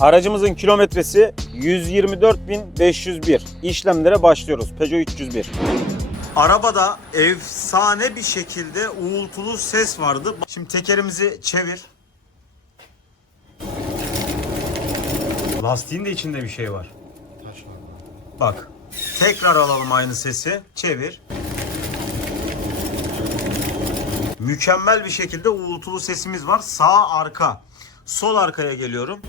Aracımızın kilometresi 124.501. İşlemlere başlıyoruz. Peugeot 301. Arabada efsane bir şekilde uğultulu ses vardı. Şimdi tekerimizi çevir. Lastiğin de içinde bir şey var. Bak. Tekrar alalım aynı sesi. Çevir. Mükemmel bir şekilde uğultulu sesimiz var. Sağ arka. Sol arkaya geliyorum.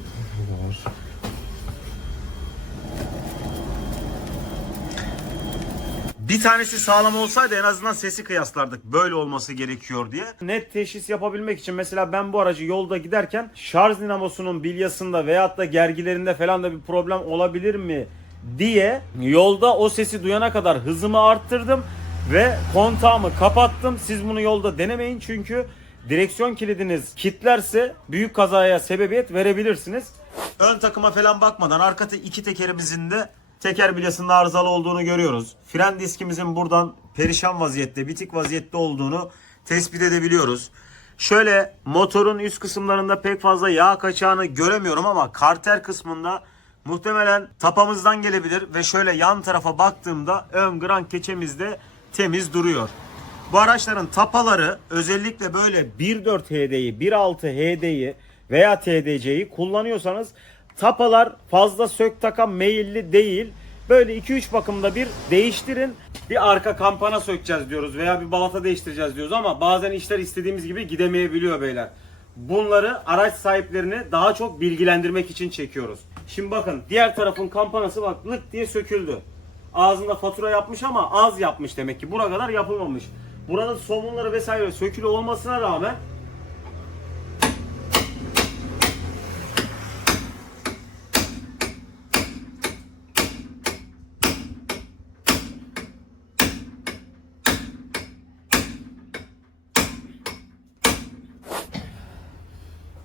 Bir tanesi sağlam olsaydı en azından sesi kıyaslardık. Böyle olması gerekiyor diye. Net teşhis yapabilmek için mesela ben bu aracı yolda giderken şarj dinamosunun bilyasında veyahut da gergilerinde falan da bir problem olabilir mi diye yolda o sesi duyana kadar hızımı arttırdım ve kontağımı kapattım. Siz bunu yolda denemeyin çünkü direksiyon kilidiniz kilitlerse büyük kazaya sebebiyet verebilirsiniz. Ön takıma falan bakmadan arka te- iki tekerimizin de teker bilyasında arızalı olduğunu görüyoruz. Fren diskimizin buradan perişan vaziyette, bitik vaziyette olduğunu tespit edebiliyoruz. Şöyle motorun üst kısımlarında pek fazla yağ kaçağını göremiyorum ama karter kısmında muhtemelen tapamızdan gelebilir ve şöyle yan tarafa baktığımda ön gran keçemizde temiz duruyor. Bu araçların tapaları özellikle böyle 1.4 HD'yi, 1.6 HD'yi veya TDC'yi kullanıyorsanız tapalar fazla sök taka meyilli değil. Böyle 2-3 bakımda bir değiştirin. Bir arka kampana sökeceğiz diyoruz veya bir balata değiştireceğiz diyoruz ama bazen işler istediğimiz gibi gidemeyebiliyor beyler. Bunları araç sahiplerini daha çok bilgilendirmek için çekiyoruz. Şimdi bakın diğer tarafın kampanası bak lık diye söküldü. Ağzında fatura yapmış ama az yapmış demek ki. Bura kadar yapılmamış. Buranın somunları vesaire sökülü olmasına rağmen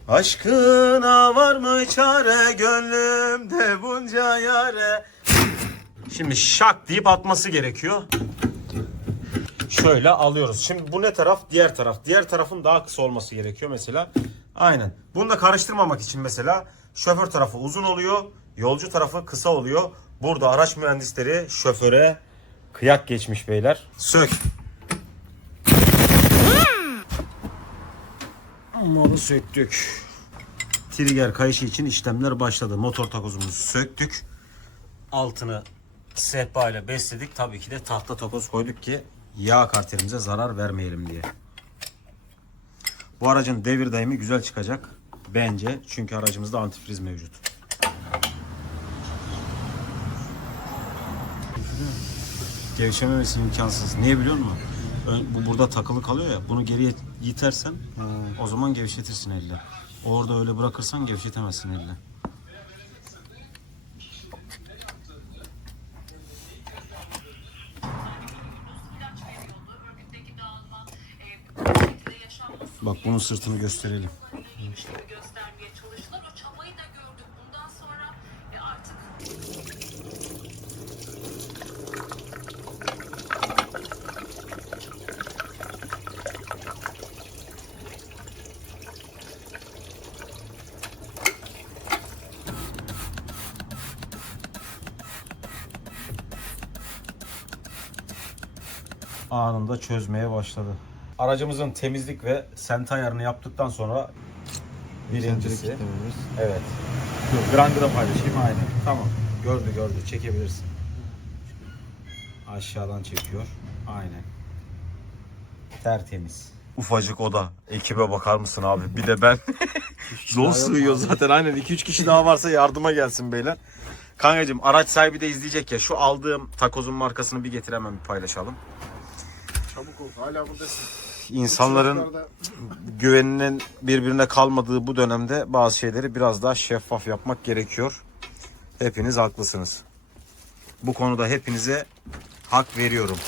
Aşkına var mı çare gönlümde bunca yare Şimdi şak deyip atması gerekiyor. Şöyle alıyoruz. Şimdi bu ne taraf? Diğer taraf. Diğer tarafın daha kısa olması gerekiyor mesela. Aynen. Bunu da karıştırmamak için mesela şoför tarafı uzun oluyor. Yolcu tarafı kısa oluyor. Burada araç mühendisleri şoföre kıyak geçmiş beyler. Sök. Moru söktük. Trigger kayışı için işlemler başladı. Motor takozumuzu söktük. Altını sehpa ile besledik. Tabii ki de tahta takoz koyduk ki yağ karterimize zarar vermeyelim diye. Bu aracın devir daimi güzel çıkacak. Bence. Çünkü aracımızda antifriz mevcut. Gevşememesi imkansız. Niye biliyor musun? Ön- Bu burada takılı kalıyor ya. Bunu geriye itersen o zaman gevşetirsin elle. Orada öyle bırakırsan gevşetemezsin elle. e, Bak bunun sırtını gösterelim. Anında çözmeye başladı. Aracımızın temizlik ve sent ayarını yaptıktan sonra birincisi evet. Grand'ı da paylaşayım aynen. Tamam. Gördü gördü. Çekebilirsin. Aşağıdan çekiyor. Aynen. Tertemiz. Ufacık oda. Ekibe bakar mısın abi? Bir de ben. Zor sığıyor zaten. Aynen 2-3 kişi daha varsa yardıma gelsin beyler. Kankacığım araç sahibi de izleyecek ya. Şu aldığım takozun markasını bir getir hemen bir paylaşalım. Çabuk ol. Hala buradasın. İnsanların güveninin birbirine kalmadığı bu dönemde bazı şeyleri biraz daha şeffaf yapmak gerekiyor. Hepiniz haklısınız. Bu konuda hepinize hak veriyorum.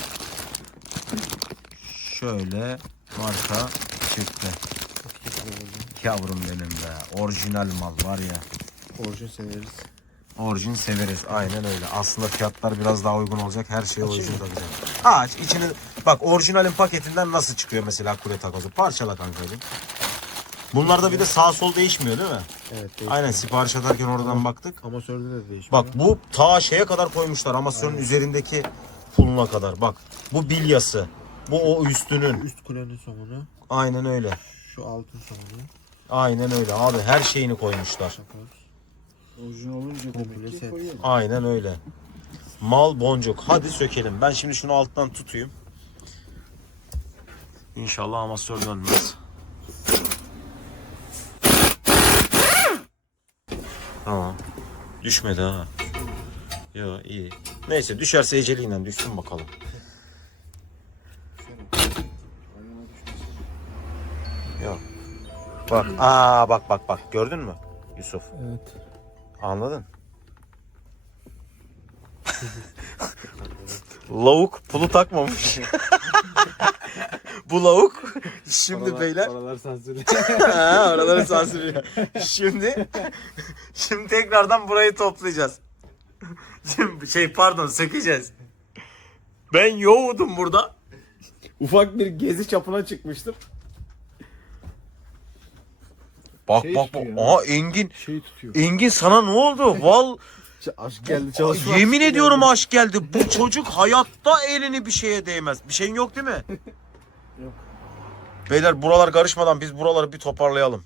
Şöyle marka çıktı. Yavrum benim be. Orijinal mal var ya. Orijin severiz. Orijin severiz. Aynen öyle. Aslında fiyatlar biraz daha uygun olacak. Her şey orijin takacak. Aç içini. Bak orijinalin paketinden nasıl çıkıyor mesela kule takozu. Parçala kankacığım. Bunlarda bir de sağ sol değişmiyor değil mi? Evet değişiyor. Aynen sipariş atarken oradan baktık. Amasörde de değişiyor. Bak bu ta şeye kadar koymuşlar amasörün üzerindeki puluna kadar. Bak bu bilyası. Bu o üstünün. Üst kulenin somunu. Aynen öyle. Şu altın somunu. Aynen öyle abi her şeyini koymuşlar. Çakar. Olunca Komple set. Aynen öyle. Mal boncuk. Hadi sökelim. Ben şimdi şunu alttan tutayım. İnşallah amasör dönmez. Tamam. Düşmedi ha. Yo iyi. Neyse düşerse eceliyle düşsün bakalım. Yok. Bak. Aa bak bak bak. Gördün mü? Yusuf. Evet. Anladın? lavuk pulu takmamış. Bu lavuk şimdi beyler Paralar sansürlü. ha, oraları sansürlüyor. Şimdi şimdi tekrardan burayı toplayacağız. Şimdi şey pardon sökeceğiz. Ben yoğudum burada. Ufak bir gezi çapına çıkmıştım. Bak Şey bak bak. istiyor Aa Engin. Şey tutuyor. Engin sana ne oldu? Val Aşk geldi çalışma. Yemin ediyorum aşk geldi. Bu çocuk hayatta elini bir şeye değmez. Bir şeyin yok değil mi? Yok. Beyler buralar karışmadan biz buraları bir toparlayalım.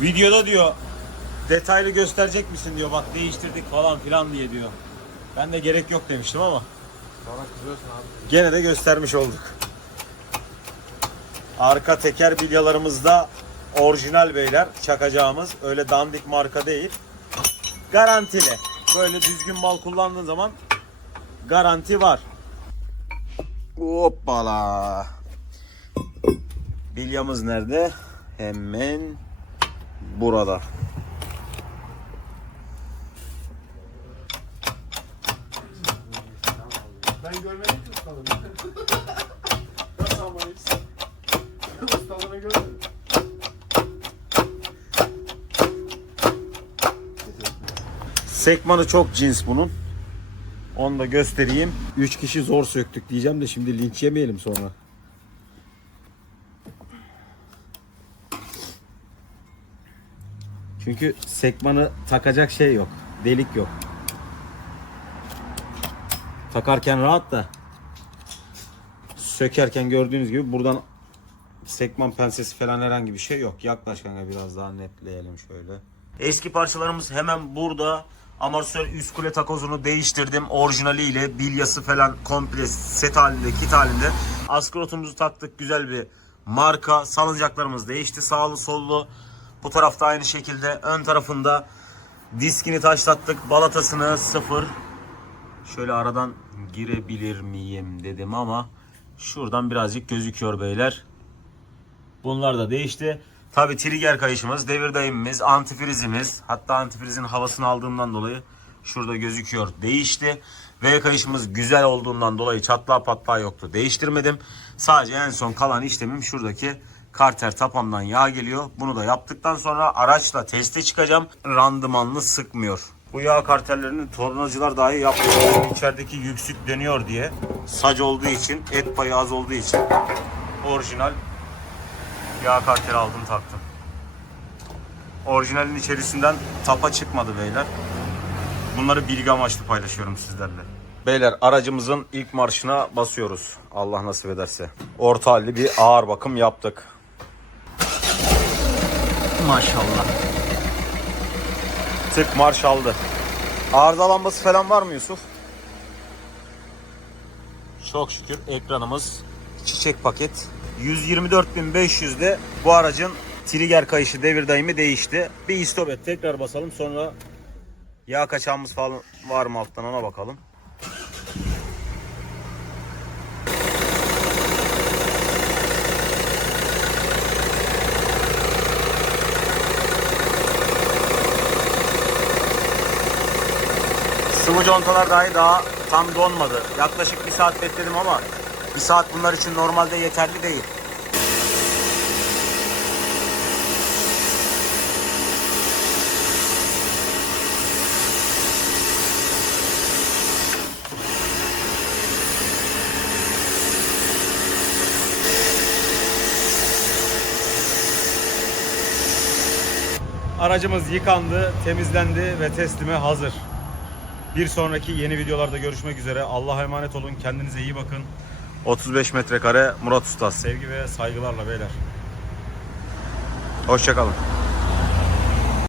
Videoda diyor detaylı gösterecek misin diyor bak değiştirdik falan filan diye diyor. Ben de gerek yok demiştim ama Bana kızıyorsun abi. gene de göstermiş olduk. Arka teker bilyalarımızda orijinal beyler çakacağımız öyle dandik marka değil. Garantili. Böyle düzgün mal kullandığın zaman garanti var. Hoppala. Bilyamız nerede? Hemen burada. Ben görmedim ki ustalığını. Nasıl hepsi? Ustalığını görmedim. Sekmanı çok cins bunun. Onu da göstereyim. 3 kişi zor söktük diyeceğim de şimdi linç yemeyelim sonra. Çünkü sekmanı takacak şey yok. Delik yok. Takarken rahat da sökerken gördüğünüz gibi buradan sekman pensesi falan herhangi bir şey yok. Yaklaş kanka biraz daha netleyelim şöyle. Eski parçalarımız hemen burada. Amortisör üst kule takozunu değiştirdim. Orijinaliyle bilyası falan komple set halinde, kit halinde. Askrotumuzu taktık. Güzel bir marka. Salıncaklarımız değişti. Sağlı sollu. Bu tarafta aynı şekilde. Ön tarafında diskini taşlattık. Balatasını sıfır. Şöyle aradan girebilir miyim dedim ama şuradan birazcık gözüküyor beyler. Bunlar da değişti. Tabi trigger kayışımız, devir dayımımız, antifrizimiz. Hatta antifrizin havasını aldığımdan dolayı şurada gözüküyor. Değişti. V kayışımız güzel olduğundan dolayı çatlağı patlağı yoktu. Değiştirmedim. Sadece en son kalan işlemim şuradaki karter tapamdan yağ geliyor. Bunu da yaptıktan sonra araçla teste çıkacağım. Randımanlı sıkmıyor. Bu yağ karterlerini tornacılar dahi yapmıyor. İçerideki yüksük dönüyor diye. Sac olduğu için, et payı az olduğu için orijinal yağ karteri aldım taktım. Orijinalin içerisinden tapa çıkmadı beyler. Bunları bilgi amaçlı paylaşıyorum sizlerle. Beyler aracımızın ilk marşına basıyoruz. Allah nasip ederse. Orta halli bir ağır bakım yaptık. Maşallah. Tık marş aldı. Arıza lambası falan var mı Yusuf? Çok şükür ekranımız çiçek paket. 124.500'de bu aracın trigger kayışı devir daimi değişti. Bir istop et tekrar basalım sonra yağ kaçağımız falan var mı alttan ona bakalım. Sıvı contalar dahi daha tam donmadı. Yaklaşık bir saat bekledim ama bir saat bunlar için normalde yeterli değil. Aracımız yıkandı, temizlendi ve teslime hazır. Bir sonraki yeni videolarda görüşmek üzere. Allah'a emanet olun. Kendinize iyi bakın. 35 metrekare Murat Usta. Sevgi ve saygılarla beyler. Hoşçakalın.